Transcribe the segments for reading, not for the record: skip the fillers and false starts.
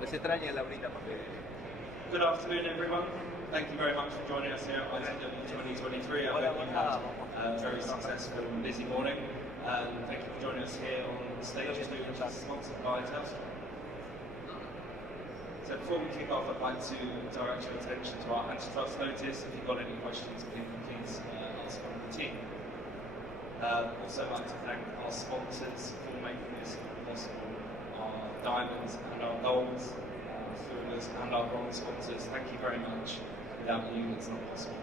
Les extraña Laurita porque... Good afternoon, everyone. Thank you very much for joining us here at ITW 2023. I hope you had a very successful and busy morning. Thank you for joining us here on the stage, which is sponsored by Telecoms. So before we kick off, I'd like to direct your attention to our antitrust notice. If you've got any questions, please ask one of the team. Also, I'd like to thank our sponsors for making this possible. Our diamonds and our golds, our silvers and our bronze sponsors. Thank you very much. Without you, it's not possible.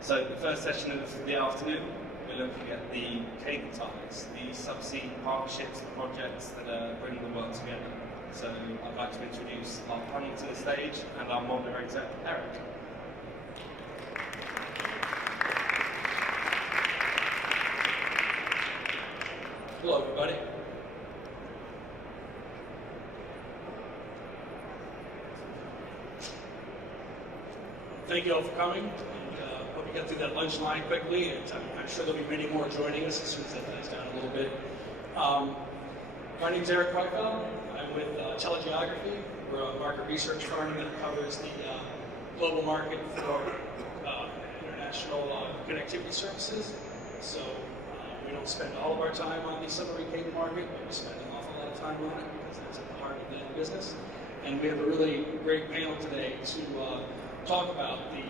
So the first session of the afternoon, we're looking at the cable ties, the subsea partnerships and projects that are bringing the world together. So I'd like to introduce our panel to the stage and our moderator, Eric. Hello, everybody. Thank you all for coming, and hope you got through that lunch line quickly, and I'm sure there'll be many more joining us as soon as that dies down a little bit. My name is Eric Kreifeld. I'm with Telegeography. We're a market research firm that covers the global market for international connectivity services. So we don't spend all of our time on the submarine cable market, but we spend an awful lot of time on it because that's at the heart of that business. And we have a really great panel today to talk about the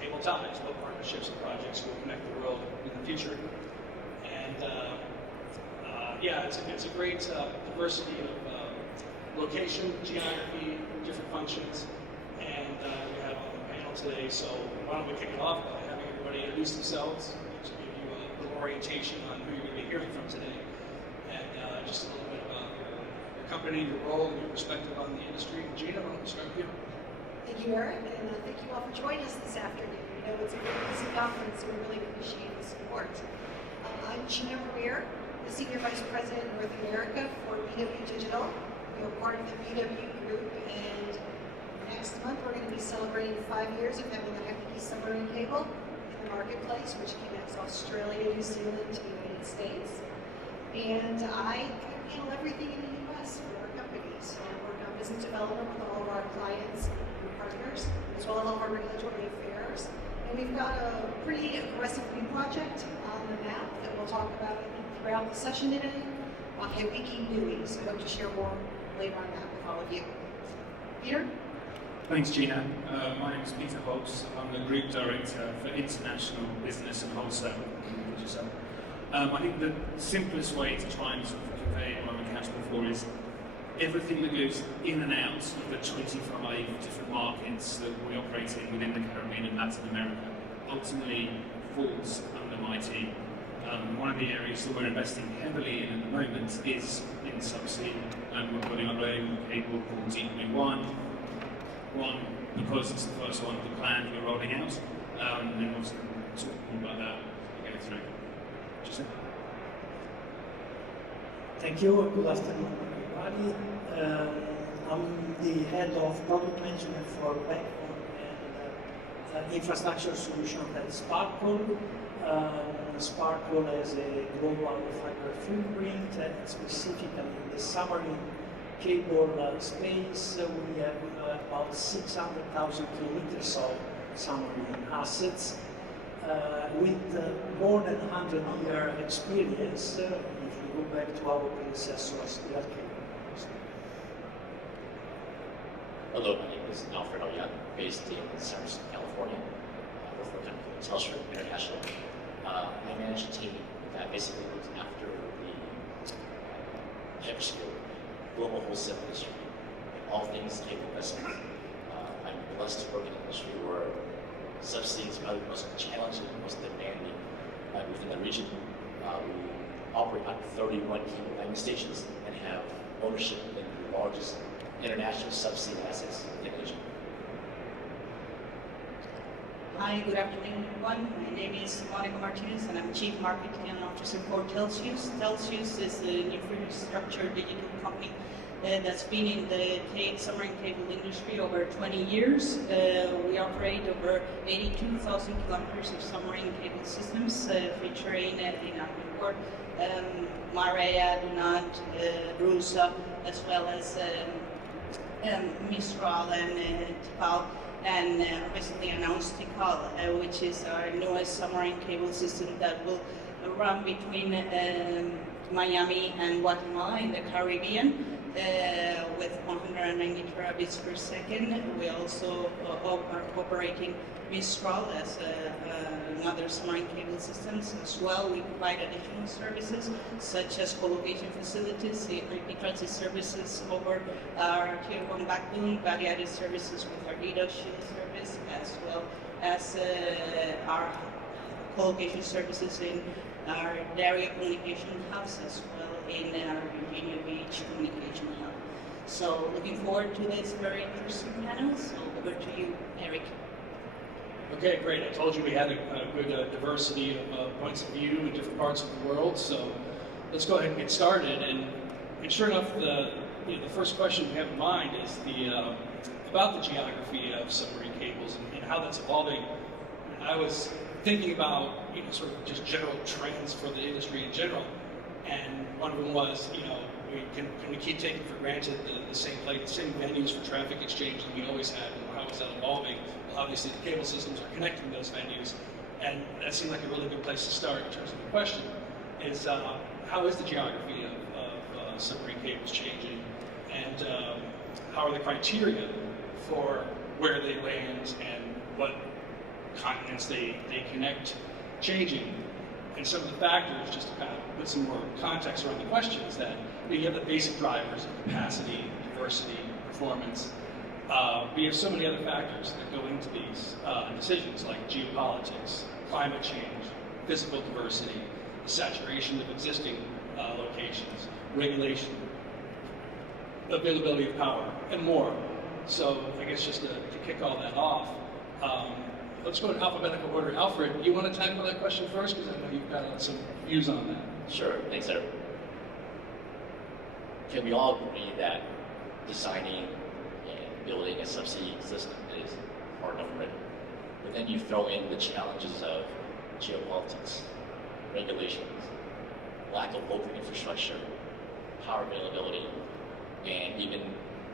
cable ties, what partnerships and projects will connect the world in the future. And yeah, it's a great diversity of location, geography, different functions, and we have on the panel today. So why don't we kick it off by having everybody introduce themselves, to give you a little orientation on who you're going to be hearing from today, and just a little bit about your company, your role, and your perspective on the industry. Gina, why don't we start with you? Thank you, Eric, and thank you all for joining us this afternoon. You know, it's a very busy conference, so we really appreciate the support. I'm Gina Greer, the Senior Vice President North America for BW Digital. We are part of the BW Group, and next month we're going to be celebrating 5 years of having the Hekiki submarine cable in the marketplace, which connects Australia, New Zealand to the United States. And I handle everything in the U.S. for our company, so I work on business development with all of our clients, partners, as well as all of our regulatory affairs. And we've got a pretty aggressive new project on the map that we'll talk about throughout the session today on Hekiki Nui. So I hope to share more later on that with all of you. Peter? Thanks, Gina. My name is Peter Holtz. I'm the Group Director for International Business and Wholesale. I think the simplest way to try and sort of convey what I'm accountable for is everything that goes in and out of the 25 different markets that we operate in within the Caribbean and Latin America ultimately falls under my team. One of the areas that we're investing heavily in at the moment is in subsea, and we're putting our own cable called Deep Blue One, because it's the first one of the plan we're rolling out, and we'll talk more about that as we go through. Thank you. Good afternoon, everybody. I'm the head of product management for backbone and infrastructure solution at Sparkle. Sparkle has a global fiber footprint, and specifically in the submarine cable space, we have about 600,000 kilometers of submarine assets with more than 100-year experience. If you go back to our predecessors, they are capable. Hello, my name is Alfred Young, based in San Francisco, California. I work for a company called Telstra International. I manage a team that basically looks after the hyperscale global wholesale industry and all things cable investment. I'm blessed to work in an industry where subsea is probably the most challenging and most demanding within the region. We operate on 31 cable landing stations and have ownership in the largest international subsea assets in Asia. Hi, good afternoon, everyone. My name is Monica Martinez, and I'm Chief Marketing Officer for Telsius. Telsius is an infrastructure digital company that's been in the submarine cable industry over 20 years. We operate over 82,000 kilometers of submarine cable systems, featuring in our report Marea, Dunant, Rusa, as well as Mistral and Tikal, and recently announced Tikal, which is our newest submarine cable system that will run between Miami and Guatemala in the Caribbean with 190 terabits per second. We also are operating Mistral as another submarine cable systems as well. We provide additional services such as co-location facilities, IP transit services over our Tier 1 backbone, value-added services with our data shield service, as well as our co-location services in our area communication hubs, as well in our Virginia Beach communication hub. So looking forward to this very interesting panel. So over to you, Eric. Okay, great. I told you we had a good diversity of points of view in different parts of the world. So let's go ahead and get started. And sure enough, the first question we have in mind is about the geography of submarine cables and how that's evolving. I was thinking about sort of just general trends for the industry in general, and one of them was can we keep taking for granted the same venues for traffic exchange that we always had, and how is that evolving? Well, obviously the cable systems are connecting those venues, and that seemed like a really good place to start in terms of the question is how is the geography of submarine cables changing, and how are the criteria for where they land and what continents they connect changing? And some of the factors, just to kind of put some more context around the question, is that you have the basic drivers of capacity, diversity, performance, but you have so many other factors that go into these decisions, like geopolitics, climate change, physical diversity, the saturation of existing locations, regulation, availability of power, and more. So I guess just to kick all that off, let's go in alphabetical order. Alfred, you want to tackle that question first? Because I know you've got some views on that. Sure, thanks, Eric. Can we all agree that designing and building a subsea system is hard enough already? But then you throw in the challenges of geopolitics, regulations, lack of local infrastructure, power availability, and even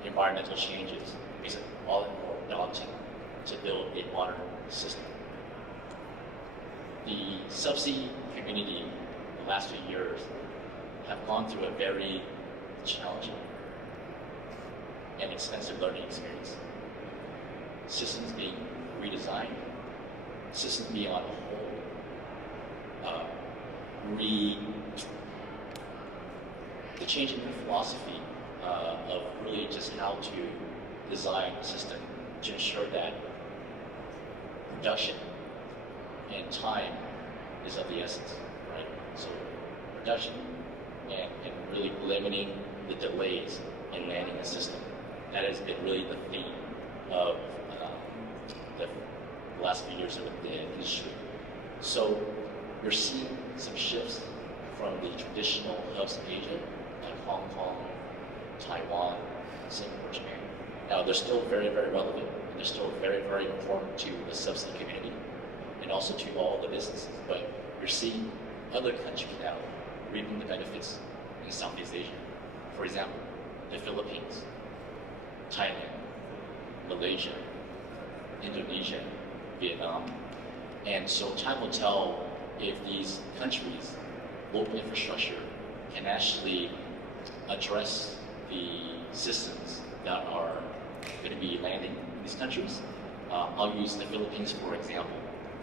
environmental changes. Makes it all the more daunting to build a modern system. The subsea community in the last few years have gone through a very challenging and expensive learning experience. Systems being redesigned, systems being on hold, the change in philosophy of really just how to design a system to ensure that production and time is of the essence, right? So production and really limiting the delays in landing a system. That has been really the theme of the last few years of the industry. So you're seeing some shifts from the traditional hubs in Asia, like Hong Kong, Taiwan, Singapore, Japan. Now they're still very, very relevant, and they're still very, very important to the subsea community, and also to all the businesses. But you're seeing other countries now reaping the benefits in Southeast Asia. For example, the Philippines, Thailand, Malaysia, Indonesia, Vietnam. And so time will tell if these countries' local infrastructure can actually address the systems that are going to be landing in these countries. I'll use the Philippines for example.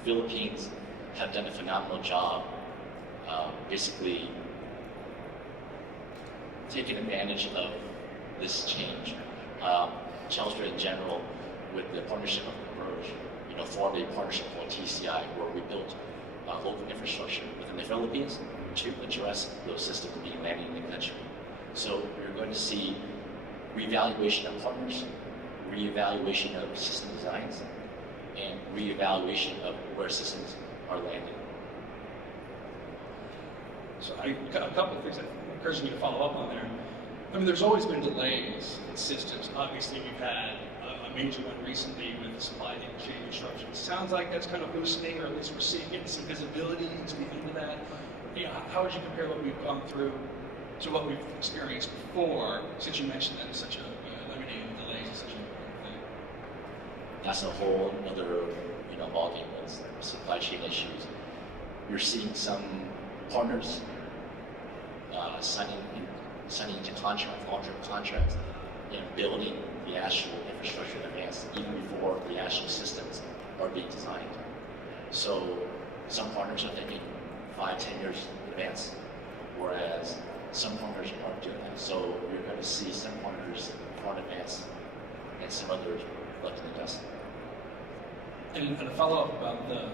Philippines have done a phenomenal job basically taking advantage of this change. Challenger in general, with the partnership of Converge, formed a partnership called TCI, where we built local infrastructure within the Philippines to address those systems being landing in the country. So we're going to see reevaluation of partners, reevaluation of system designs, and reevaluation of where systems are landing. So a couple of things that occurs to me to follow up on there. I mean, there's always been delays in systems. Obviously, we've had a major one recently with the supply chain disruption. It sounds like that's kind of loosening, or at least we're seeing getting some visibility into the end of that. You know, how would you compare what we've gone through to what we've experienced before, since you mentioned that it's such a, eliminating delays is such an important thing? That's a whole other, ballgame with supply chain issues. You're seeing some partners signing into long-term contracts, and building the actual infrastructure in advance, even before the actual systems are being designed. So some partners are thinking 5-10 years in advance, whereas some partners aren't doing that. So you're going to see some partners far in advance, and some others left in the dust. And a follow-up about the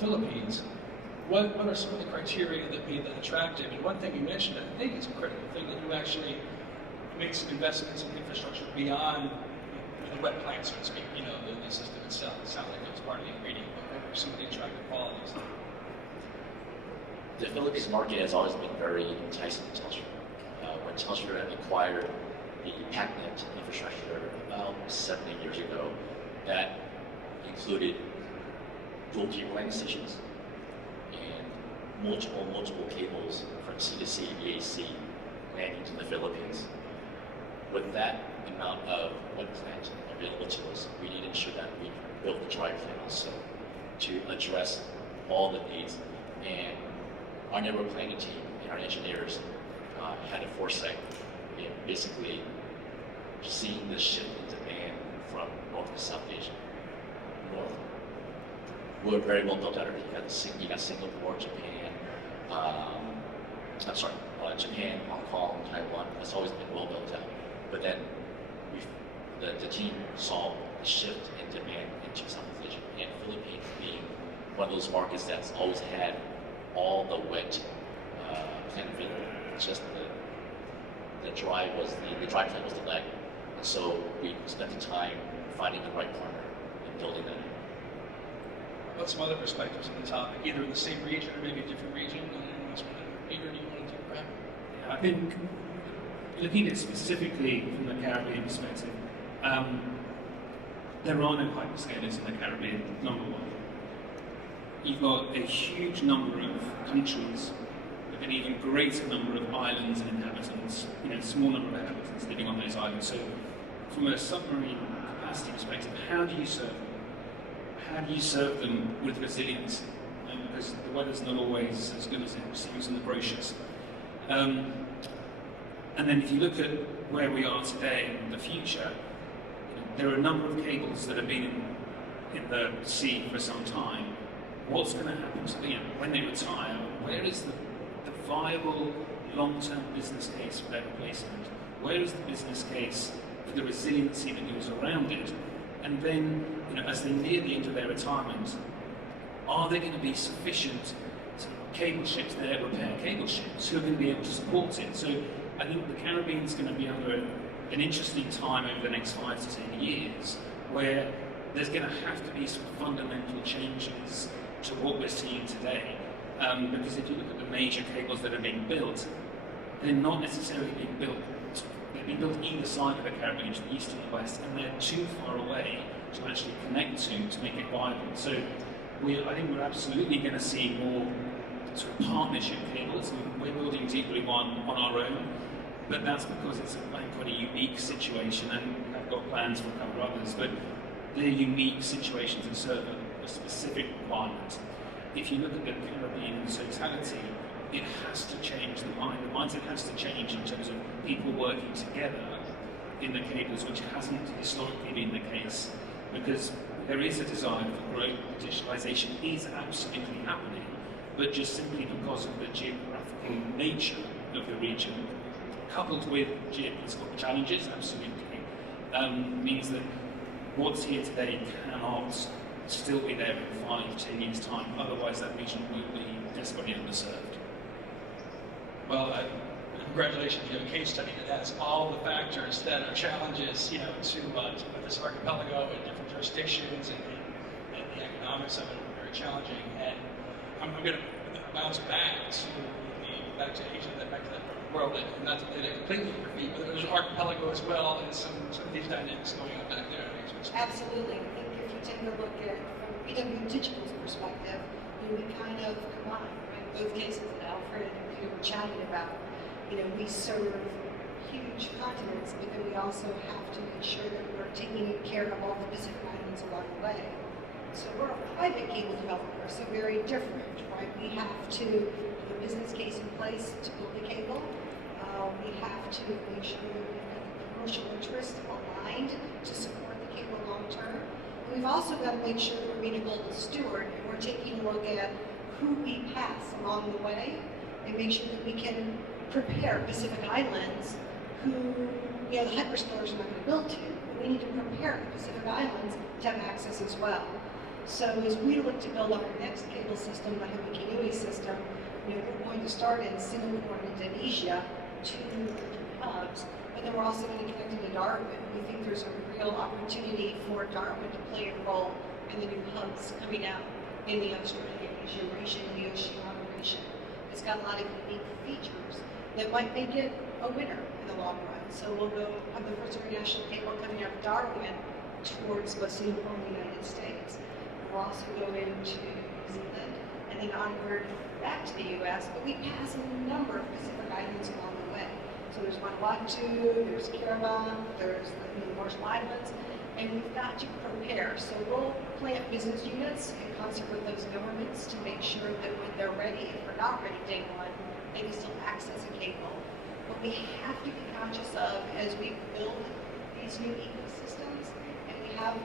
Philippines, what are some of the criteria that made that attractive? And one thing you mentioned, I think is a critical thing, that you actually made some investments in infrastructure beyond the wet plant, so to speak, the system itself. It sounded like it was part of the ingredient, but what were some of the attractive qualities? The Philippines market has always been very enticing to Telstra. When Telstra acquired the PACnet infrastructure about 7-8 years ago, that included dual cable landing stations and multiple cables from C to C, EAC, landing to the Philippines. With that amount of wet plant available to us, we need to ensure that we built the dry plant also to address all the needs. And our network planning team and our engineers had a foresight in basically seeing the shift in demand from North to South Asia. North, we're very well built out. You got Singapore, Japan, Japan, Hong Kong, Taiwan. That's always been well built out. But then the team saw a shift in demand into Southeast Asia, and Philippines being one of those markets that's always had all the wet plant available. It's just the dry plant was the lag. And so we spent the time finding the right partner and building that. What's some other perspectives on the topic, either in the same region or maybe a different region? Peter, do you want to take a crack? I think looking at it specifically from the Caribbean perspective, there are no hyperscalers in the Caribbean, number one. You've got a huge number of countries with an even greater number of islands and inhabitants, small number of inhabitants living on those islands. So from a submarine capacity perspective, how do you serve them? How do you serve them with resilience? Because the weather's not always as good as it seems in the brochures. And then if you look at where we are today and the future, there are a number of cables that have been in the sea for some time. What's going to happen to them when they retire? Where is the viable long-term business case for their replacement? Where is the business case for the resiliency that goes around it? And then, as they near the end of their retirement, are there going to be sufficient cable ships there, repair cable ships, who are going to be able to support it? So I think the Caribbean is going to be under an interesting time over the next 5 to 10 years, where there's going to have to be some fundamental changes to what we're seeing today. Because if you look at the major cables that are being built, they're not necessarily being built. They're being built either side of the Caribbean, to the east and the west, and they're too far away to actually connect to make it viable. So I think we're absolutely going to see more sort of partnership cables. We're building Deep Blue One on our own, but that's because it's quite a unique situation, and I've got plans for a couple of others, but they're unique situations that serve a specific requirement. If you look at the Caribbean in totality, it has to change the mind. The mindset has to change in terms of people working together in the cables, which hasn't historically been the case, because there is a desire for growth. Digitalization is absolutely happening, but just simply because of the geographical nature of the region, coupled with geopolitical challenges, absolutely, means that what's here today cannot still be there in 5-10 years' time. Otherwise, that region will be desperately underserved. Well, congratulations, you have a case study that has all the factors that are challenges, to this archipelago and different jurisdictions, and the economics of it are very challenging. And I'm going to bounce back to Asia, back to that world, and not to lay that completely at your feet, but there's an archipelago as well, and some of these dynamics going on back there. Absolutely. I think if you take a look at from ITW Digital's perspective, we kind of combine, right? Both cases that Alfred and Peter were chatting about. We serve huge continents, but then we also have to make sure that we're taking care of all the Pacific Islands along the way. So we're a private cable developer, so very different, right? We have to have a business case in place to build the cable. We have to make sure that we've got the commercial interest aligned to support the cable long term. And we've also got to make sure that we're being a global steward, and we're taking a look at who we pass along the way and make sure that we can prepare Pacific Islands who, the hyperscalers are not going to build to. We need to prepare the Pacific Islands to have access as well. So as we look to build our next cable system, the Hawaii system, we're going to start in Singapore and Indonesia, two hubs, but then we're also going to connect into Darwin. We think there's a real opportunity for Darwin to play a role in the new hubs coming out in the Australasia region, the Oceania region. It's got a lot of unique features that might make it a winner in the long run. So we'll go have the first international cable coming out of Darwin towards Singapore and the United States. We'll also go into New Zealand and then onward back to the U.S., but we pass a number of Pacific Islands along the way. So there's Vanuatu, there's Kiribati, there's the Marshall Islands, and we've got to prepare. So we'll plant business units in concert with those governments to make sure that when they're ready, if we're not ready day one, they can still access a cable. What we have to be conscious of as we build these new ecosystems, and we have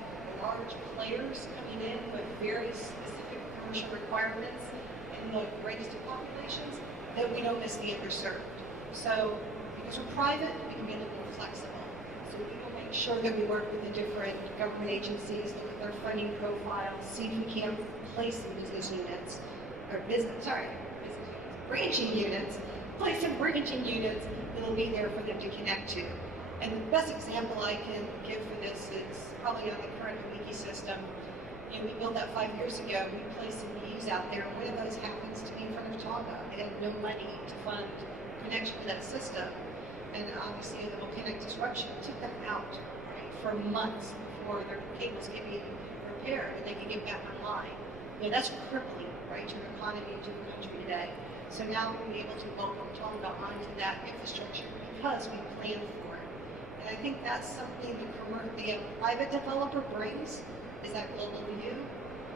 large players coming in with very specific commercial requirements in the greatest of populations, that we don't miss the underserved. So because we're private, we can be a little more flexible. So we will make sure that we work with the different government agencies, look at their funding profiles, see if we can place some business units, branching units, place some branching units that will be there for them to connect to. And the best example I can give for this is probably on the current wiki system. We built that 5 years ago. We placed some views out there. One of those happens to be in front of Tonga. They had no money to fund connection to that system. And obviously, the volcanic disruption took them out, right, for months before their cables could be repaired and they could get back online. That's crippling, right, to the economy, to the country today. So now we'll be able to welcome Tonga onto that infrastructure because we planned for it. And I think that's something the private developer brings, is that global view,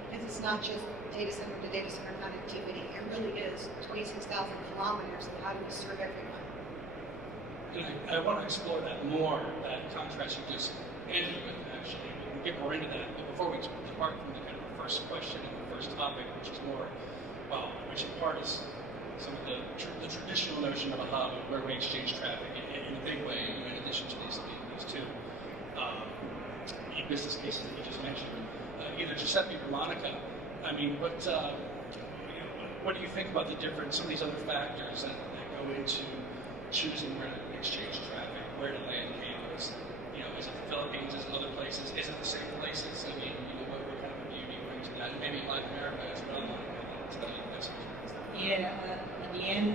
because it's not just data center to data center connectivity. It really is 26,000 kilometers, and how do we serve everyone? And I want to explore that more, that contrast you just ended with, actually. We'll get more into that. But before we depart from the kind of the first question and the first topic, which is more, which in part is some of the traditional notion of a hub, where we exchange traffic in a big way, in addition to these two business cases that you just mentioned, either Giuseppe or Monica. I mean, what do you think about some of these other factors that go into choosing where to exchange traffic, where to land cables? Is it the Philippines? Is it other places? Is it the same places? I mean, what kind of view do you bring to that? And maybe Latin America as well. Yeah, at the end,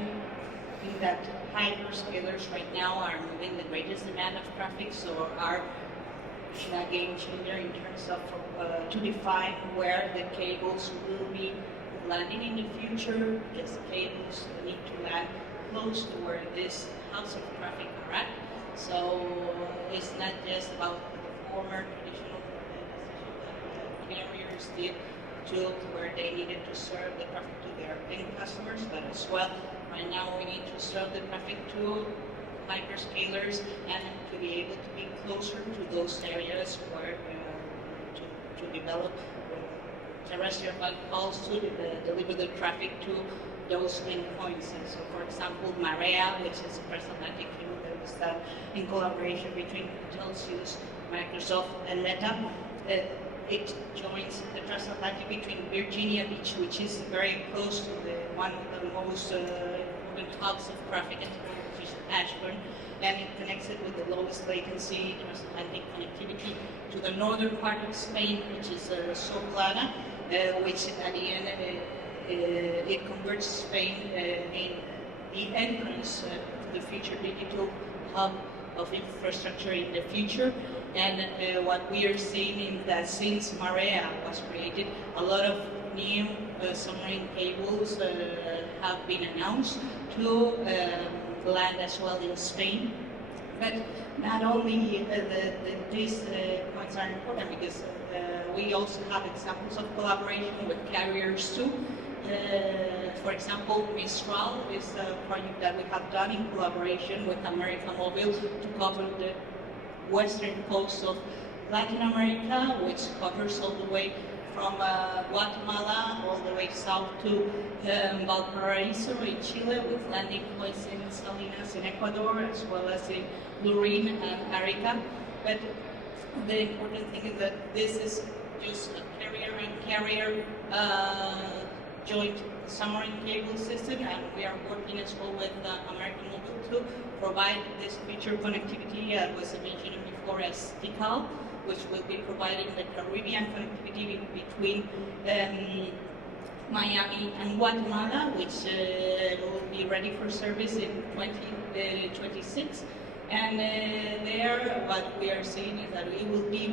I think that hyperscalers right now are moving the greatest amount of traffic, so are a game changer in terms of to define where the cables will be landing in the future, because the cables need to land close to where these hubs of traffic are at. So it's not just about the former traditional decision that carriers did to where they needed to serve the traffic to their end customers, but as well, right now we need to serve the traffic to hyperscalers and to be able to be closer to those areas where to develop terrestrial pulse to deliver the traffic to those endpoints. And so, for example, Marea, which is a transatlantic cable that was done in collaboration between Telxius, Microsoft, and Meta. It joins the transatlantic between Virginia Beach, which is very close to one of the most important hubs of traffic and which is Ashburn, and it connects it with the lowest latency transatlantic connectivity to the northern part of Spain, which is Solana, which at the end it converts Spain in the entrance the future digital hub of infrastructure in the future. And what we are seeing is that since MAREA was created, a lot of new submarine cables have been announced to land as well in Spain. But not only these points are important, because we also have examples of collaboration with carriers too. For example, Mistral is a project that we have done in collaboration with America Mobile to cover the western coast of Latin America, which covers all the way from Guatemala all the way south to Valparaiso in Chile, with landing points in Salinas in Ecuador, as well as in Lurin and Arica. But the important thing is that this is just a carrier and carrier joint submarine cable system, and we are working as well with American Mobile to provide this future connectivity, as was mentioned before, as TICAL, which will be providing the Caribbean connectivity between Miami and Guatemala, which will be ready for service in 2026. And there, what we are seeing is that it will be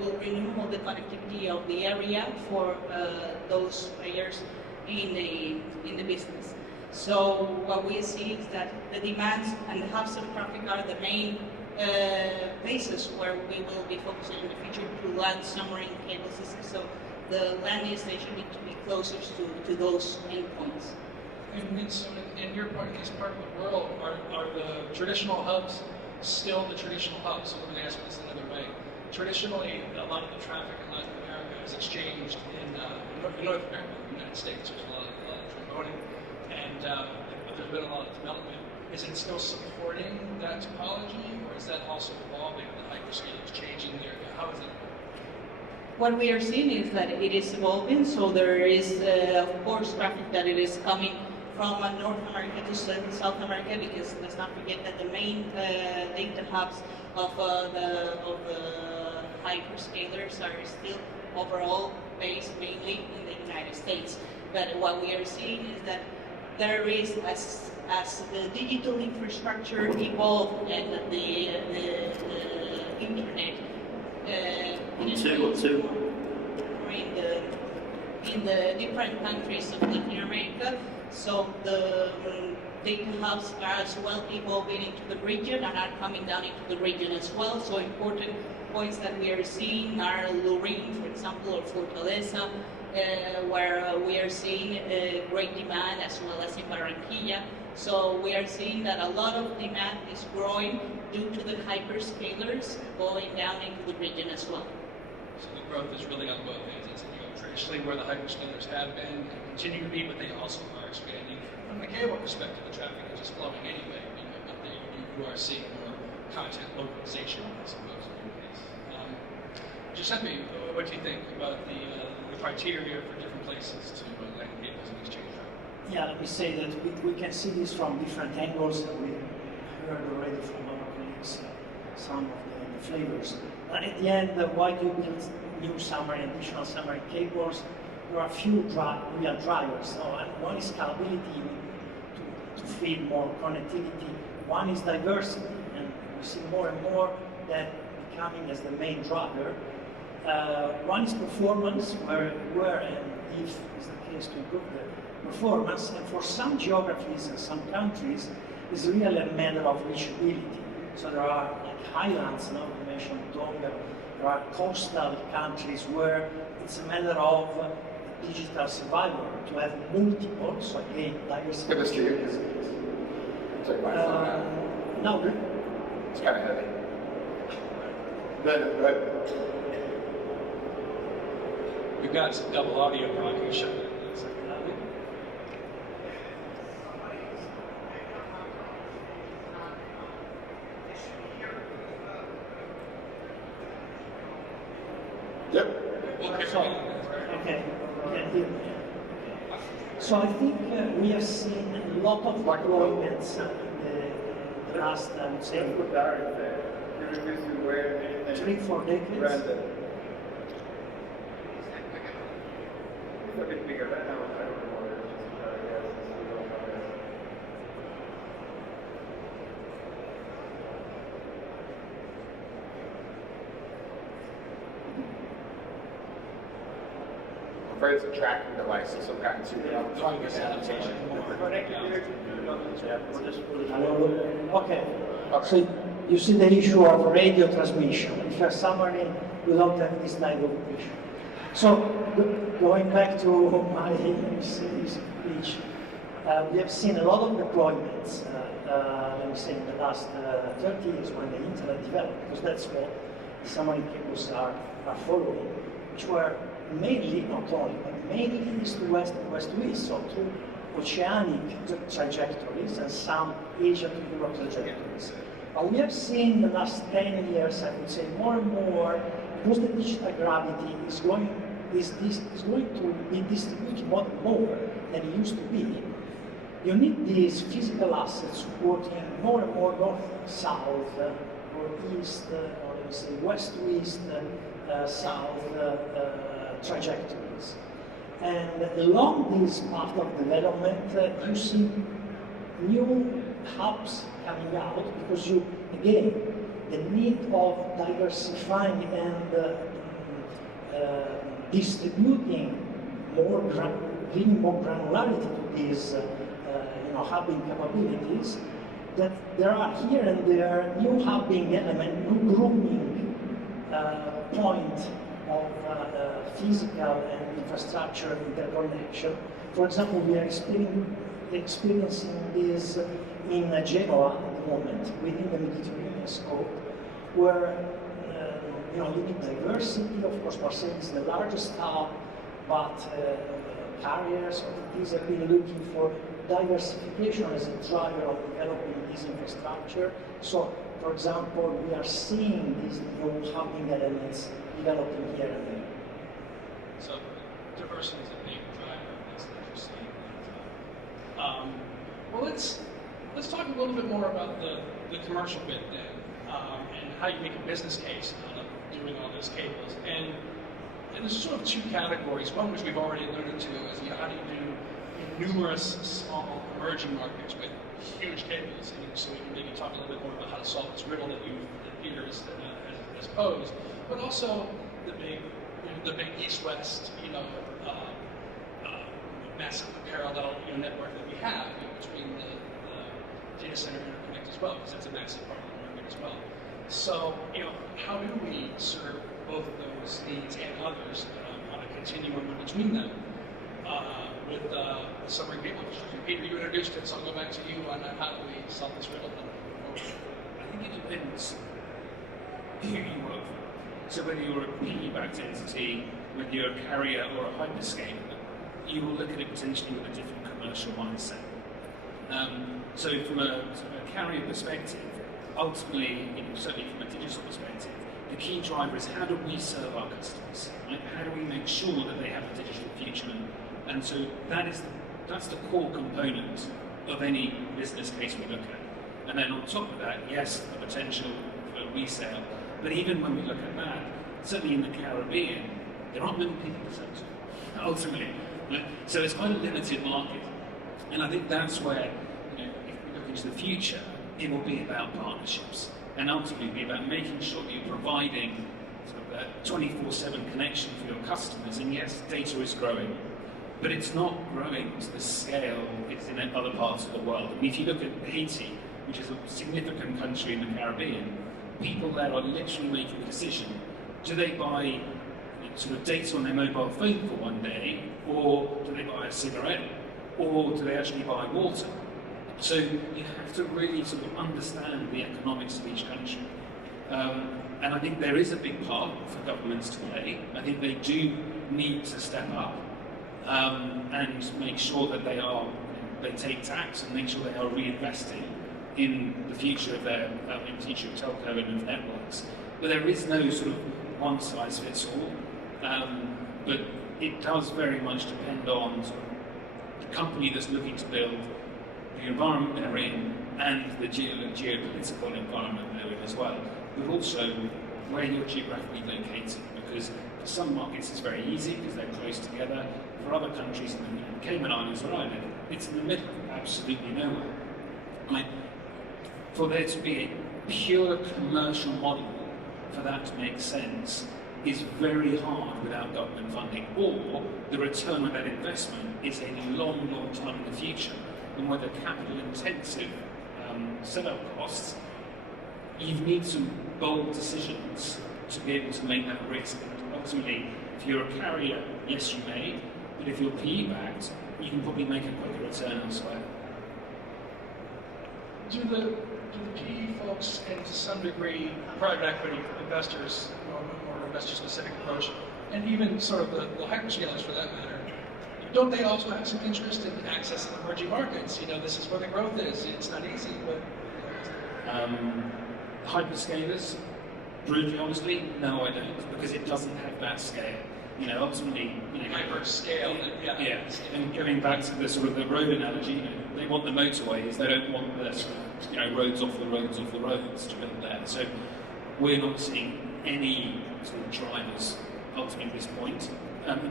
will renew all the connectivity of the area for those players in the business. So what we see is that the demands and the hubs of traffic are the main places where we will be focusing in the future to land submarine cable systems. So the landing station needs to be closer to those endpoints. And so in your part, in this part of the world, are the traditional hubs still the traditional hubs? So let me ask this another way. Traditionally, a lot of the traffic in Latin America is exchanged in North America, the United States. There's a lot of transboarding, and there's been a lot of development. Is it still supporting that topology, or is that also evolving? The hyperscalers changing there? How is it? What we are seeing is that it is evolving. So there is, of course, traffic that it is coming from North America to South America, because let's not forget that the main data hubs of the hyperscalers are still overall based mainly in the United States. But what we are seeing is that there is, as the digital infrastructure evolved and the internet in the different countries of Latin America, so the data hubs are as well evolving into the region and are coming down into the region as well. So important points that we are seeing are Lurin, for example, or Fortaleza, where we are seeing great demand, as well as in Barranquilla. So we are seeing that a lot of demand is growing due to the hyperscalers going down into the region as well. So the growth is really on both ends. It's traditionally where the hyperscalers have been and continue to be, but they also are expanding. From the cable perspective, the traffic is just flowing anyway, but you are seeing more content localization, I suppose, in your case. Giuseppe, what do you think about the criteria for different places to land cables and exchange traffic? Yeah, let me say that we can see this from different angles, and we heard already from our colleagues some of the flavors. But at the end, why do you build new submarine, additional submarine cables? There are a few real drivers. And one is scalability to feed more connectivity. One is diversity, and we see more and more that becoming as the main driver. One is performance, where and if is the case to improve the performance, and for some geographies and some countries, is really a matter of reachability. So there are like highlands, now we mentioned Tonga, there are coastal countries where it's a matter of digital survival, to have multiple, so again, diversity. Give this to you. Take my phone out. No, It's kind of heavy. Go ahead. We've got some double audio now. I can show you. Yep. Okay. So I think we have seen a lot of deployments in the last, I would say, 3-4 decades. Brandon. It's a bit bigger than I don't know. afraid it's a tracking device of some kind too. I'm trying to get adaptation. Okay. So you see the issue of radio transmission. If you're submarine, you don't have this type of issue. So going back to my speech, we have seen a lot of deployments, let me say, in the last 30 years when the internet developed, because that's what the submarine cables are following, which were mainly, not only, but mainly east to west and west to east, so through oceanic trajectories and some Asia to Europe trajectories. But we have seen in the last 10 years, I would say, more and more, because the digital gravity is going to be distributed more than it used to be. You need these physical assets supporting more and more north-south, or east, or let me say west to east, south trajectories. And along this path of development, you see new hubs coming out because again, the need of diversifying and distributing giving more granularity to these hubbing capabilities, that there are here and there new hubbing element, new grooming point of physical and infrastructure interconnection. For example, we are experiencing this in Genoa at the moment, within the Mediterranean scope, where you need diversity. Of course, Marseille is the largest hub, but carriers or these have been looking for diversification as a driver of developing this infrastructure. So, for example, we are seeing these new hubbing elements developing here and there. So, diversity is a big driver, that's interesting. Well, let's talk a little bit more about the commercial bit then, and how you make a business case out of doing all those cables. And there's sort of two categories. One, which we've already alluded to, is how do you do numerous small emerging markets with huge cables. And so we can maybe talk a little bit more about how to solve this riddle that Peter has posed, but also the big east-west, massive parallel network that we have between the data center interconnect as well, because that's a massive part of the market as well. So, how do we serve both of those needs and others on a continuum in between them with submarine cable infrastructure? Peter, you introduced it, so I'll go back to you on how do we solve this riddle. I think it depends who you work for. So whether you're a PE-backed entity, whether you're a carrier or a hyperscaler, you will look at it potentially with a different commercial mindset. So from a carrier perspective, ultimately, certainly from a digital perspective, the key driver is how do we serve our customers? Right? How do we make sure that they have a digital future? And so that's the core component of any business case we look at. And then on top of that, yes, the potential for resale. But even when we look at that, certainly in the Caribbean, there aren't many people to sell to, ultimately. Right? So it's quite a limited market. And I think that's where, if we look into the future, it will be about partnerships. And ultimately be about making sure that you're providing sort of that 24/7 connection for your customers. And yes, data is growing, but it's not growing to the scale it's in other parts of the world. I mean, if you look at Haiti, which is a significant country in the Caribbean, people there are literally making the decision: do they buy sort of data on their mobile phone for one day, or do they buy a cigarette, or do they actually buy water? So you have to really sort of understand the economics of each country. And I think there is a big part for governments to play. I think they do need to step up and make sure that they take tax and make sure they are reinvesting in the future of their in the future of telco and of networks. But there is no sort of one size fits all. But it does very much depend on sort of the company that's looking to build, the environment they're in, and the geopolitical environment they're in as well, but also where you're geographically located, because for some markets it's very easy because they're close together. For other countries, in the Cayman Islands where I live, it's in the middle of absolutely nowhere. Like, for there to be a pure commercial model, for that to make sense, is very hard without government funding, or the return on that investment is a long, long time in the future. And with the capital intensive setup costs, you need some bold decisions to be able to make that risk. And ultimately, if you're a carrier, yes, you may, but if you're PE backed, you can probably make a quicker return elsewhere. Do the PE folks and to some degree private equity investors, more investor-specific approach, and even sort of the hyperscalers for that matter, don't they also have some interest in accessing emerging markets? This is where the growth is. It's not easy, but... Hyperscalers, brutally honestly, no I don't, because it doesn't have that scale. Ultimately, hyperscale. Yeah. And going back to the sort of the road analogy, they want the motorways, they don't want the roads off the roads to build there. So we're not seeing any sort of drivers ultimately at this point.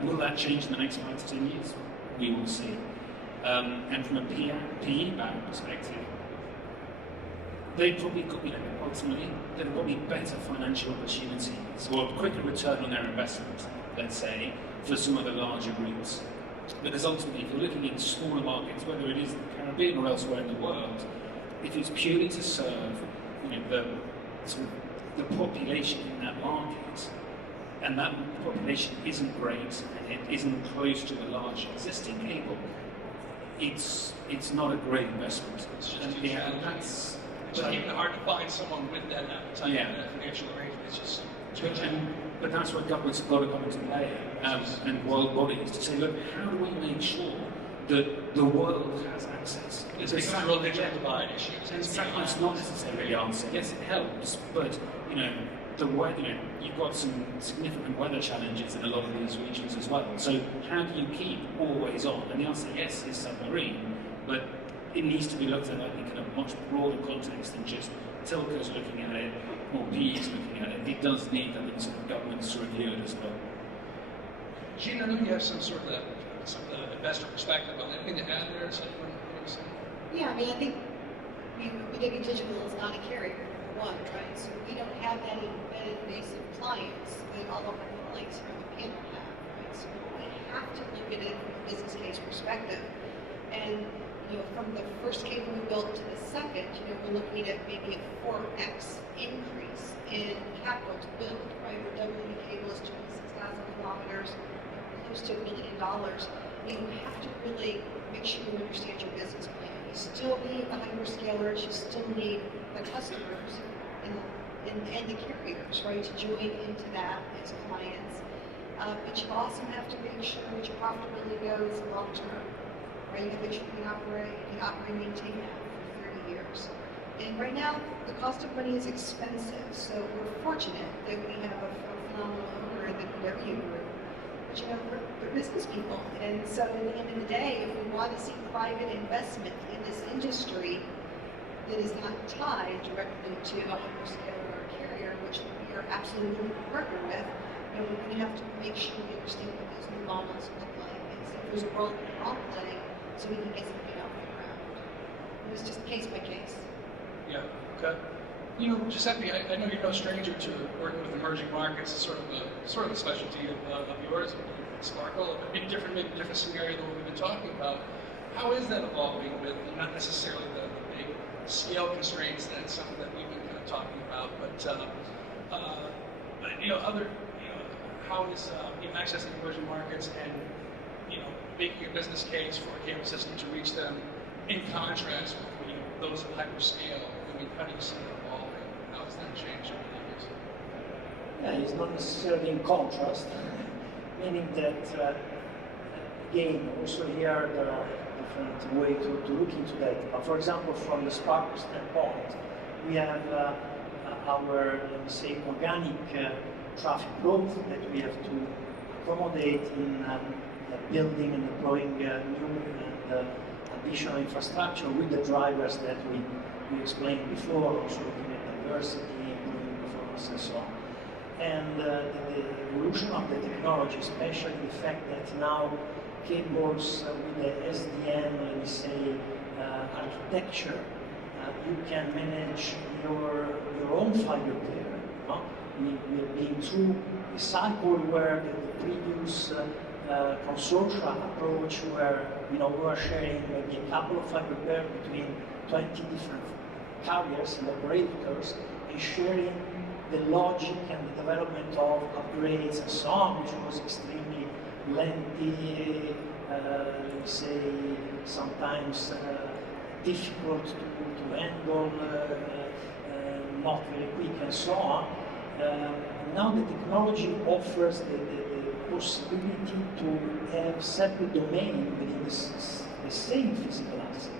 Will that change in the next 5 to 10 years? We will see. And from a PE-backed perspective, they've probably got, ultimately, they've probably better financial opportunities or a quicker return on their investment, let's say, for some of the larger groups. But as ultimately, if you're looking in smaller markets, whether it is the Caribbean or elsewhere in the world, if it's purely to serve, the population in that market, and that population isn't great, and it isn't close to the large existing cable, it's not a great investment. It's just too challenging. It's just even hard to find someone with that appetite and that financial arrangement. It's just too challenging. But that's where governments have got to come into play, and world bodies, to say, look, how do we make sure that the world has access? It's become a real digital divide issue. It's not necessarily the answer. Yes, it helps, but you've got some significant weather challenges in a lot of these regions as well. So how do you keep always on? And the answer, yes, is submarine, but it needs to be looked at in a much broader context than just telcos looking at it or PEs looking at it. It does need some governments to review it as well. Gene, I know you have some sort of investor perspective on anything to add there. Yeah, I think Delegates Digital is not a carrier, number one, right? So we don't have that embedded base of clients that all over the place from the panel have, right? So we have to look at it from a business case perspective. And from the first cable we built to the second, we're looking at maybe a 4x increase in capital to build, right? We're doubling the cable is 26,000 kilometers, close to $1 million. You have to really make sure you understand your business plan. You still need the hyperscalers, you still need the customers and the carriers, right, to join into that as clients. But you also have to make sure that your profitability goes long term. Right, you can make sure you can operate and maintain that for 30 years. And right now, the cost of money is expensive, so we're fortunate that we have a phenomenal owner in the ITW group. But we're business people, and so at the end of the day, if we want to see private investment in this industry that is not tied directly to a hyperscaler or a carrier, which we are absolutely willing to partner with, we're going to have to make sure we understand what those new models look like, and so if there's a role play, so we can get something off the ground. It was just case by case. Yeah, okay. Giuseppe, I know you're no stranger to working with emerging markets. It's sort of a specialty of yours, Sparkle, a big different scenario than what we've been talking about. How is that evolving with not necessarily the big scale constraints that's something that we've been kind of talking about, but how is accessing emerging markets and making a business case for a cable system to reach them in contrast with those of hyperscale? How do you see it evolving? How is that changing? Yeah, it's not necessarily in contrast, meaning that, again, also here there are different ways to look into that. But for example, from the Sparkle standpoint, we have our, let me say, organic traffic growth that we have to accommodate in building and deploying new and additional infrastructure with the drivers that we explained before, also looking at diversity, improving performance and so on. And the evolution of the technology, especially the fact that now cables with the SDN, let me say, architecture, you can manage your own fiber pair, no? we've been through a cycle where the previous consortia approach where we were sharing maybe a couple of fiber pairs between 20 different carriers and operators and sharing the logic and the development of upgrades and so on, which was extremely lengthy, say sometimes difficult to handle, not very quick and so on. Now the technology offers the possibility to have separate domain within the same physical asset.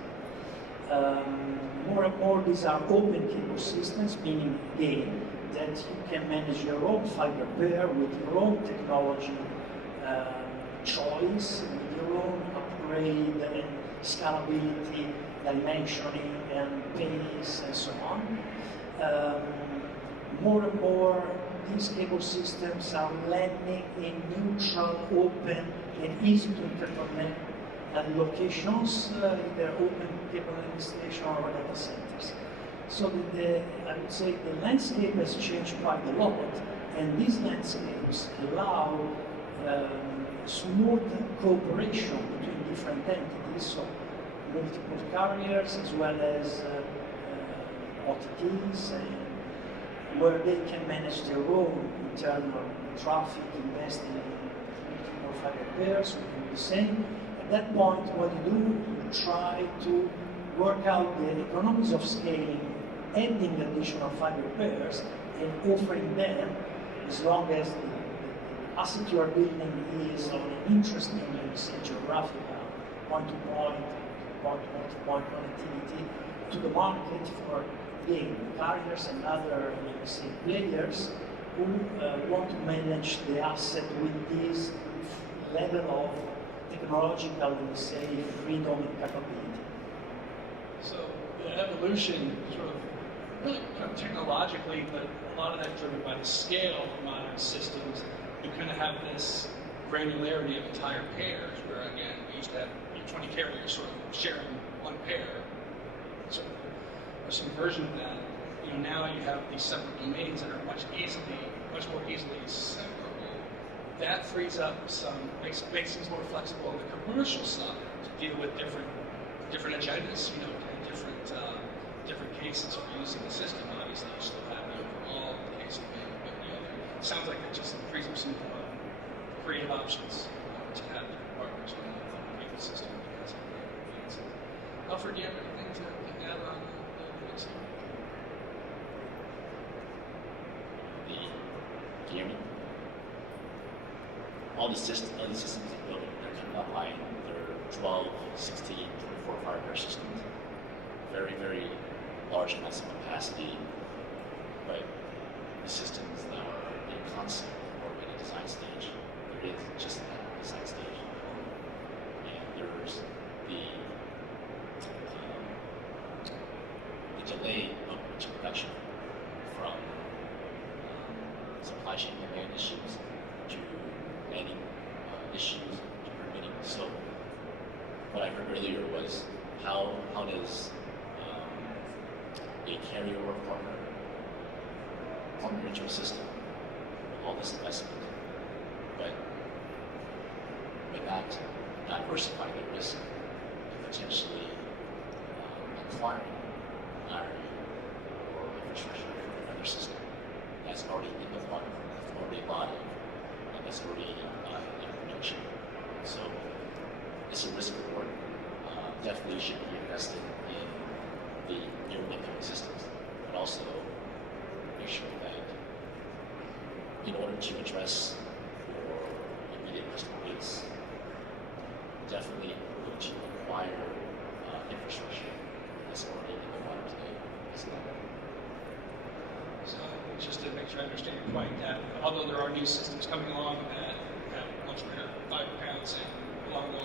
More and more these are open cable systems, meaning again that you can manage your own fiber pair with your own technology choice, with your own upgrade and scalability, dimensioning and pace and so on. More and more these cable systems are landing in neutral, open and easy to interconnect locations, either open cable installation or data centers. So I would say the landscape has changed quite a lot, and these landscapes allow smooth cooperation between different entities, so multiple carriers as well as OTTs, where they can manage their own internal traffic, investing in multiple fiber pairs, we do the same. At that point, what you do, you try to work out the economies of scaling, adding additional fiber pairs and offering them, as long as the asset you are building is on an interesting, let me say, geographical point-to-point connectivity to the market for, again, carriers and other, let me say, players who want to manage the asset with this level of technological, let me say, freedom and capability. So the evolution, sort of, really kind of technologically, but a lot of that driven by the scale of modern systems, you kind of have this granularity of entire pairs, where again, we used to have 20 carriers sort of sharing one pair. So there's some version of that. Now you have these separate domains that are much more easily separable. That frees up makes things more flexible on the commercial side to deal with different agendas, and different cases for using the system. Obviously, you still have the overall case of being, but it sounds like it just frees up some creative options to have different partners on the cable system because of the needs. Alfred, do you have anything to add on the system? All these systems are built, they're coming online. They're 12, 16, 24 fiber pair systems. Very, very large amounts of capacity, but the systems that are in concept or in a design stage, there is just that design stage. And there's the delay of production from supply chain demand issues to planning issues to permitting. So what I heard earlier was how does a carrier or partner into a system with all this investment, but not diversify their risk and potentially acquiring IRU or infrastructure from another system that's already in the water, that's already live, and that's already in production. So it's a risk reward. Definitely should be invested in the new incoming systems, but also make sure that in order to address your immediate customer base, definitely look to acquire infrastructure that's already in the water today as well. So just to make sure I understand your point, that although there are new systems coming along that have much greater fiber counts and along the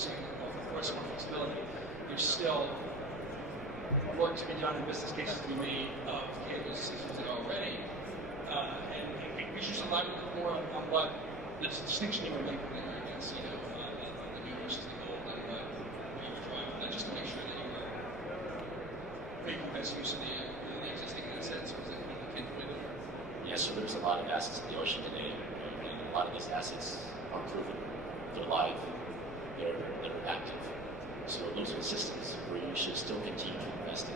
same more flexibility, there's still work to be done and business cases to be made of cable systems that are already. And could you just elaborate a little more on what the distinction you were making there, I guess, on the new versus the old, and what you were drawing from that, just to make sure that you were making the best use of the existing assets, or is that kind of the case? so there's a lot of assets in the ocean today, and a lot of these assets are proven, they're live, they're active. So those are the systems where you should still continue to invest in,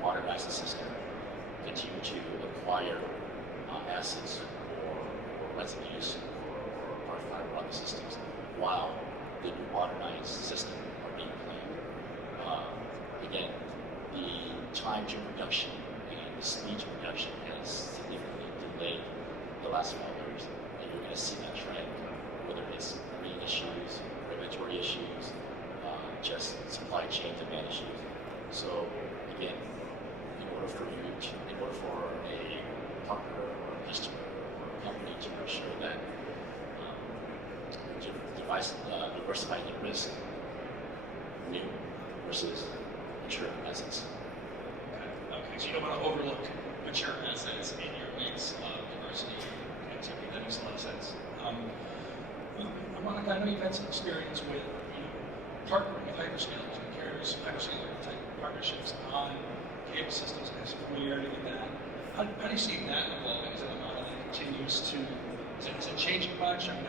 modernize the system, continue to acquire assets or residues or fiber optic systems while the new modernized system are being planned. Again, the time to production and the speed to production has significantly delayed the last 5 years, and you're going to see that trend, whether it's green issues, regulatory issues, just supply chain demand issues. So again, in order for a partner or a customer or a company to ensure that diversifying the risk, new versus mature assets. Okay, so you don't want to overlook mature assets in your mix of diversity and activity. That makes a lot of sense. Monica, I know you've had some experience with partnering with hyperscalers and carriers, hyperscaler type partnerships on cable systems and have some familiarity with that. How do you see that evolving? Is that a model that continues to, is it changing much? I mean,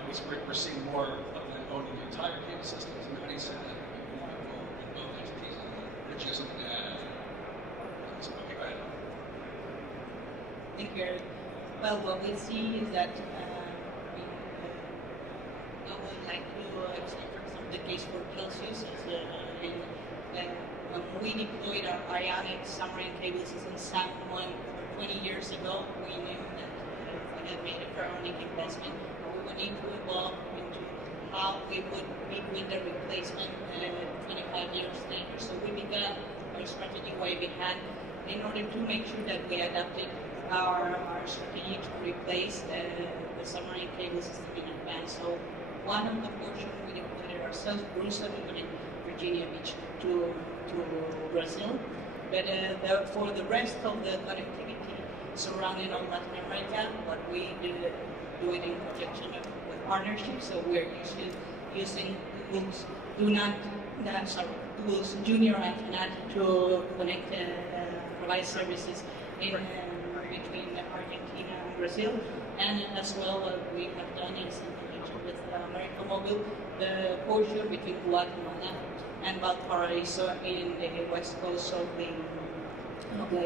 we're seeing more of them owning the entire cable systems, and how do you see that more involved with both entities on that? Or do you have something to add? Okay, go ahead. Thank you, Eric. Well, what we see is that I would like to explain, for example, the case for Celsius is when we deployed our Ionic submarine cable system San Juan 20 years ago, we knew that we had made a pharaonic investment. We would need to evolve into how we would be doing the replacement 25 years later. So we began our strategy way behind in order to make sure that we adapted our strategy to replace the submarine cable system in advance. So one of the portions we deployed ourselves, Brussels, and Virginia Beach to Brazil. But for the rest of the connectivity surrounding on Latin America, what we do it in conjunction with partnerships. So we're using Google's Google's junior antenna to connect provide services in between Argentina and Brazil, and as well we have done is in conjunction with America Mobile the portion between Guatemala and Valparaiso in the west coast of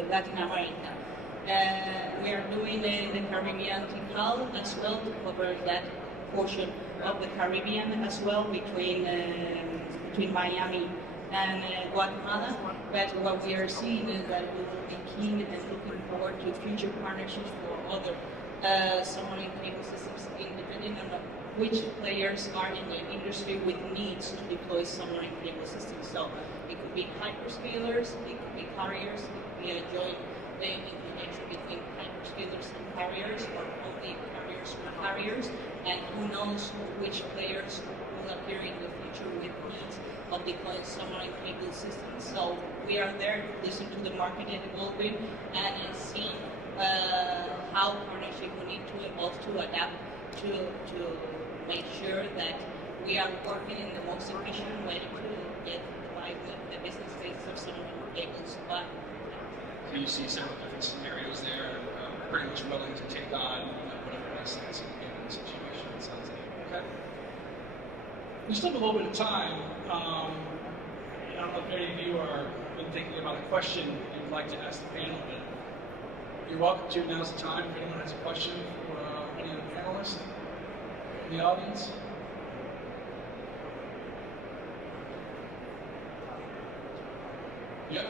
Latin America. We are doing the Caribbean TICAL as well to cover that portion of the Caribbean as well between Miami and Guatemala. But what we are seeing is that we will be keen and looking forward to future partnerships for other submarine cable systems, depending on which players are in the industry with needs to deploy submarine cable systems. So it could be hyperscalers, it could be carriers, it could be a joint integration between hyperscalers and carriers, or only carriers with carriers, and who knows which players will appear in the future with needs of deploying submarine cable systems. So we are there to listen to the market and evolving and see how partnership will need to evolve to adapt to make sure that we are working in the most efficient way to get the business case of submarine cables. But so you see several different scenarios there, pretty much willing to take on whatever makes sense in the situation. It sounds like. Okay. We still have a little bit of time. I don't know if any of you are been thinking about a question you'd like to ask the panel, but you're welcome to. Now's the time. If anyone has a question for any of the panelists in the audience. Yeah.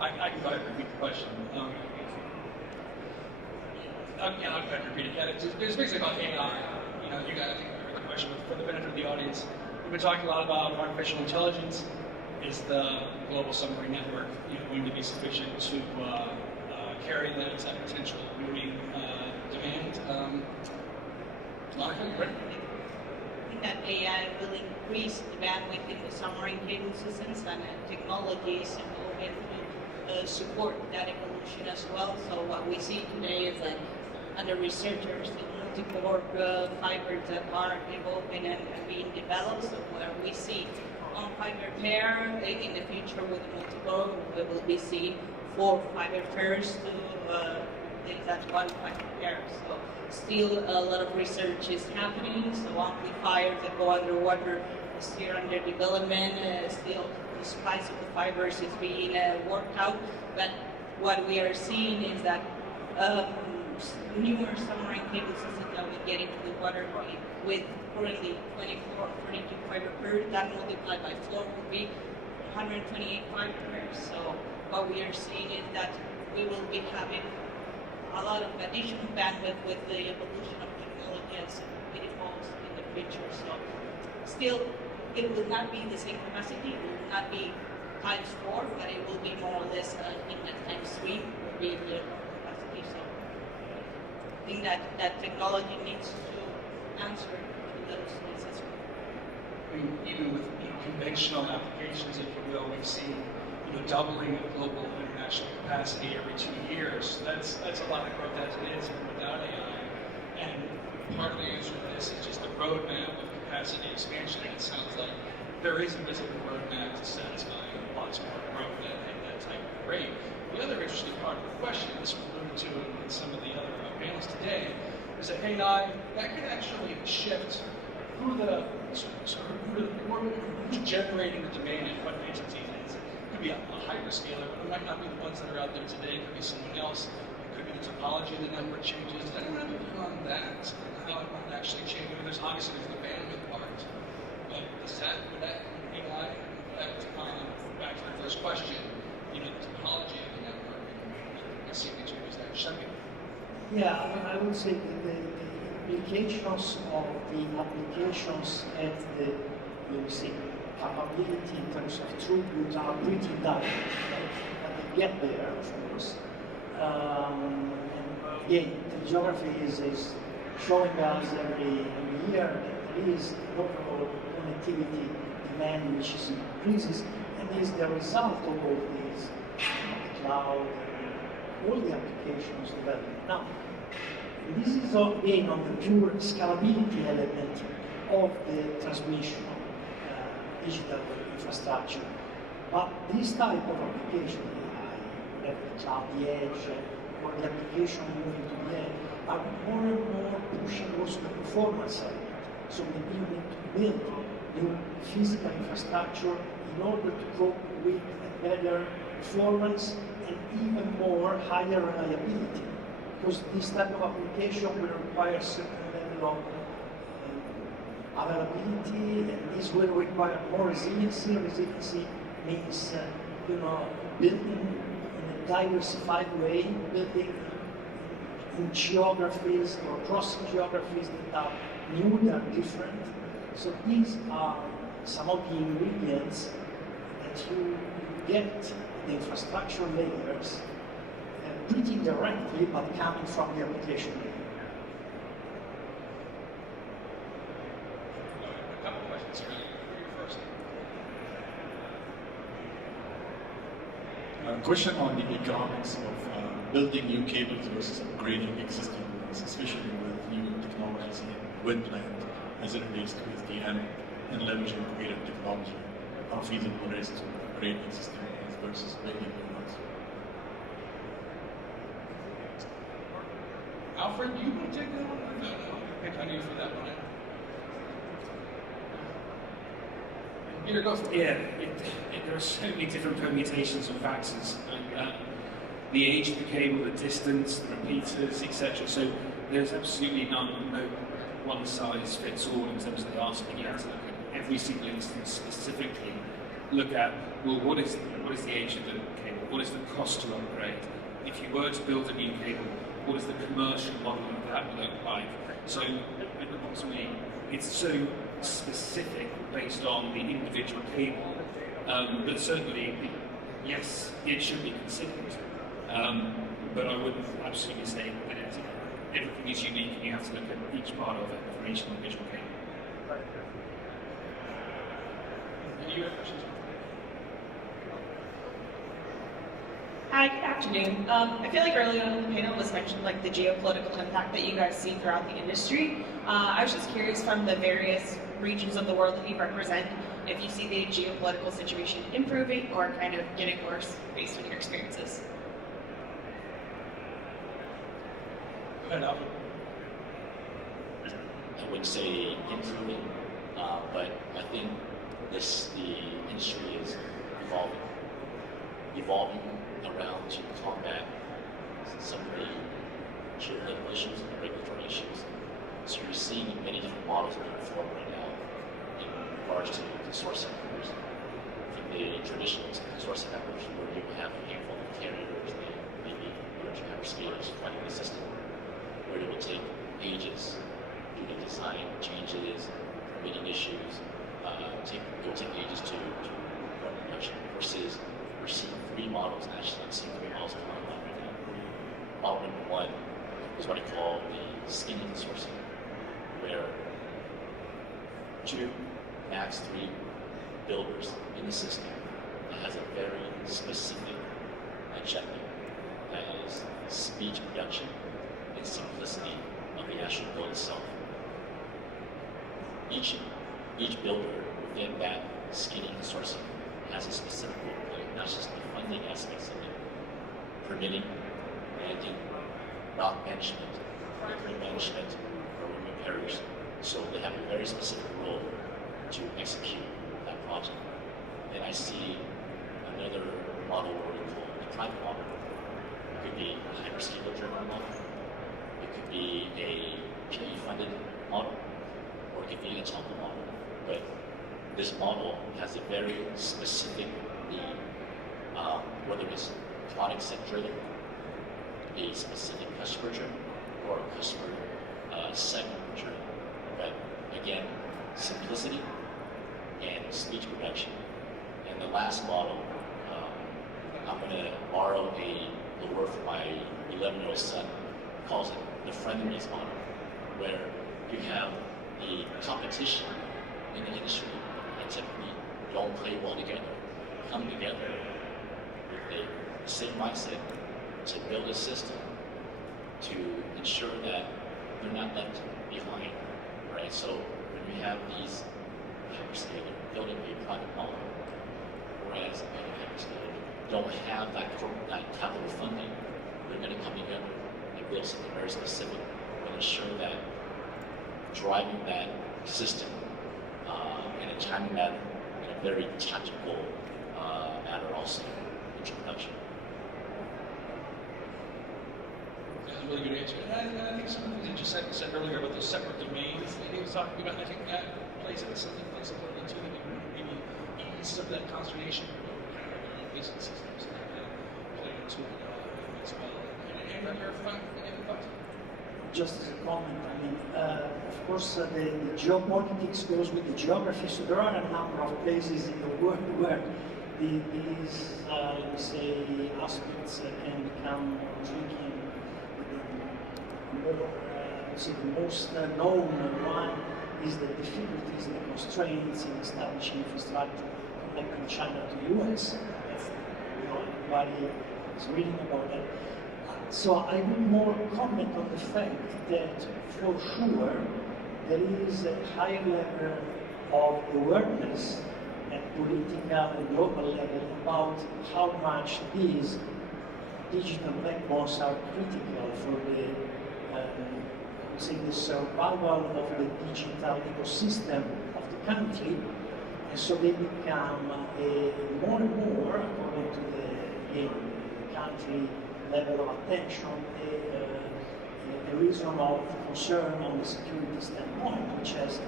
I can go ahead and repeat the question. I'll go ahead and repeat it. Yeah, it's basically about AI. You know, you got to think about the question for the benefit of the audience. We've been talking a lot about artificial intelligence. Is the global submarine network going to be sufficient to carry that potential marine demand? Monica, you ready? I think that AI will increase the bandwidth in the submarine cable systems, and technologies will have to support that evolution as well. So what we see today is that under researchers, the multi-core fibers that are evolving and being developed. So where we see one fiber pair in the future with multi-core, we will be seeing 4 fiber pairs to things that 1 fiber pair. So still a lot of research is happening. So amplifiers that go underwater are still under development. Still the size of the fibers is being worked out. But what we are seeing is that newer submarine cable systems that we get into the water with currently 24 or 32 fiber pairs, that multiplied by 4 would be 128 fiber pairs. So what we are seeing is that we will be having a lot of additional bandwidth with the evolution of technology as it evolves in the future. So still, it will not be the same capacity, it will not be times 4, but it will be more or less in the times 3 will be the capacity. So I think that technology needs to answer to those necessities. Even with conventional applications, if you will, we've seen doubling of global international capacity every 2 years. That's a lot of growth as it is, even without AI. And part of the answer to this is just the roadmap of capacity expansion. And it sounds like there is a visible roadmap to satisfy lots more growth at that type of rate. The other interesting part of the question, this was alluded to in some of the other panels today, is that AI that could actually shift who's generating the demand and what entity it is. It could be a hyperscaler, but it might not be the ones that are out there today. It could be someone else. It could be the topology of the network changes. Does anyone have a view on that? How it might actually change? I mean, there's obviously the bandwidth part, but would that AI back to the first question? The topology of the network and see if it changes that. Second. Yeah, I would say that the implications of the applications and the, capability in terms of throughput are pretty direct, right? But they get there, of course. And again, the geography is showing us every year that there is an overall connectivity demand which is increases, and is the result of all these, the cloud, all the applications development. Now, this is again on the pure scalability element of the transmission digital infrastructure. But this type of application, whether the cloud, the edge, or the application moving to the edge, are more and more pushing also the performance element. So maybe you need to build new physical infrastructure in order to cope with a better performance and even more higher reliability. Because this type of application will require a certain level of availability, and this will require more resiliency. Resiliency means, building in a diversified way, building in geographies or cross geographies that are new, that are different. So these are some of the ingredients that you get the infrastructure layers pretty directly, but coming from the application layer. A couple questions here. You first. Question on the economics of building new cables versus upgrading existing ones, especially with new technologies in wind plant as it relates to SDM and leveraging greater technology. How feasible it is to upgrade existing ones versus building new ones? Alfred, do you want to take that one? I pick on you for that one. Peter, go for it. Yeah, there are so many different permutations of factors. The age of the cable, the distance, the repeaters, etc. So there's absolutely no one size fits all in terms of the asking. You have to look at every single instance specifically. Look at, well, what is the age of the cable? What is the cost to upgrade? If you were to build a new cable, what does the commercial model of that look like? So ultimately, it's so specific based on the individual cable, but certainly, yes, it should be considered. But I would absolutely say that everything is unique, and you have to look at each part of it for each individual cable. You have questions? Hi, good afternoon. I feel like early on in the panel was mentioned like the geopolitical impact that you guys see throughout the industry. I was just curious from the various regions of the world that you represent, if you see the geopolitical situation improving or kind of getting worse based on your experiences. Go ahead, Alvin. I would say improving, but I think the industry is evolving around to combat some of the geopolitical issues and regulatory issues. So you're seeing many different models being formed right now in regards to consortium members. From the traditional consortium members, where you have a handful of carriers, maybe large hyperscalers running the system, where it will take ages due to design changes, permitting issues, it will take ages to run production, versus we're seeing three models, actually I'm seeing three models come online right now. Model number one is what I call the skinny consortium, where 2, max 3 builders in the system that has a very specific agenda, that is speed to production and simplicity of the actual build itself. Each builder within that skinny consortium has a specific role to play, not just the funding aspects of it, permitting, managing, dock management, equipment management, or repairs. So they have a very specific role to execute that project. Then I see another model where we call the private model. It could be a hyperscaler-driven model. It could be a PE-funded model, or it could be a telco model. But this model has a very specific need, whether it's product set driven, a specific customer driven, or a customer segment driven. But again, simplicity and speed to production. And the last model, I'm going to borrow the word from my 11-year-old son, calls it the frenemies model, where you have the competition in the industry and typically don't play well together, come together with the same mindset to build a system to ensure that they're not left behind, right? So when you have these hyperscalers building a private model, whereas other hyperscalers don't have that capital funding, they're going to come together and build something very specific and ensure that driving that system in a timely manner, in a very tactical manner also into production. That's a really good answer. And I think some of the things that you said earlier about those separate domains that he was talking about, I think that plays into something flexibility too, that maybe ease some of that consternation with kind of their own basic systems and that play into it as well. And your thoughts? Just as a comment, I mean, of course, the geopolitics goes with the geography, so there are a number of places in the world where these, let me say, aspects can become tricky. The most known one is the difficulties and the constraints in establishing infrastructure connecting China to the US. That's, everybody is reading about that. So I will more comment on the fact that for sure there is a high level of awareness at political and global level about how much these digital backbones are critical for the survival of the digital ecosystem of the country, and so they become more and more, according to the country level of attention, a reason of concern on the security standpoint, which has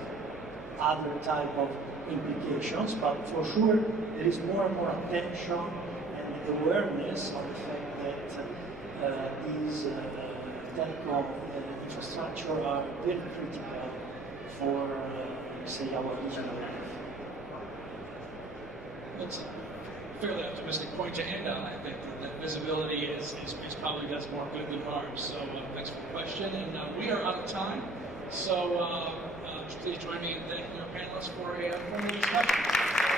other type of implications, but for sure there is more and more attention and awareness of the fact that these telecom infrastructure are very critical for, say, our digital life. That's a fairly optimistic point to end on. I think that visibility is probably does more good than harm. So thanks for the question. And we are out of time. So please join me in thanking our panelists for a formal discussion.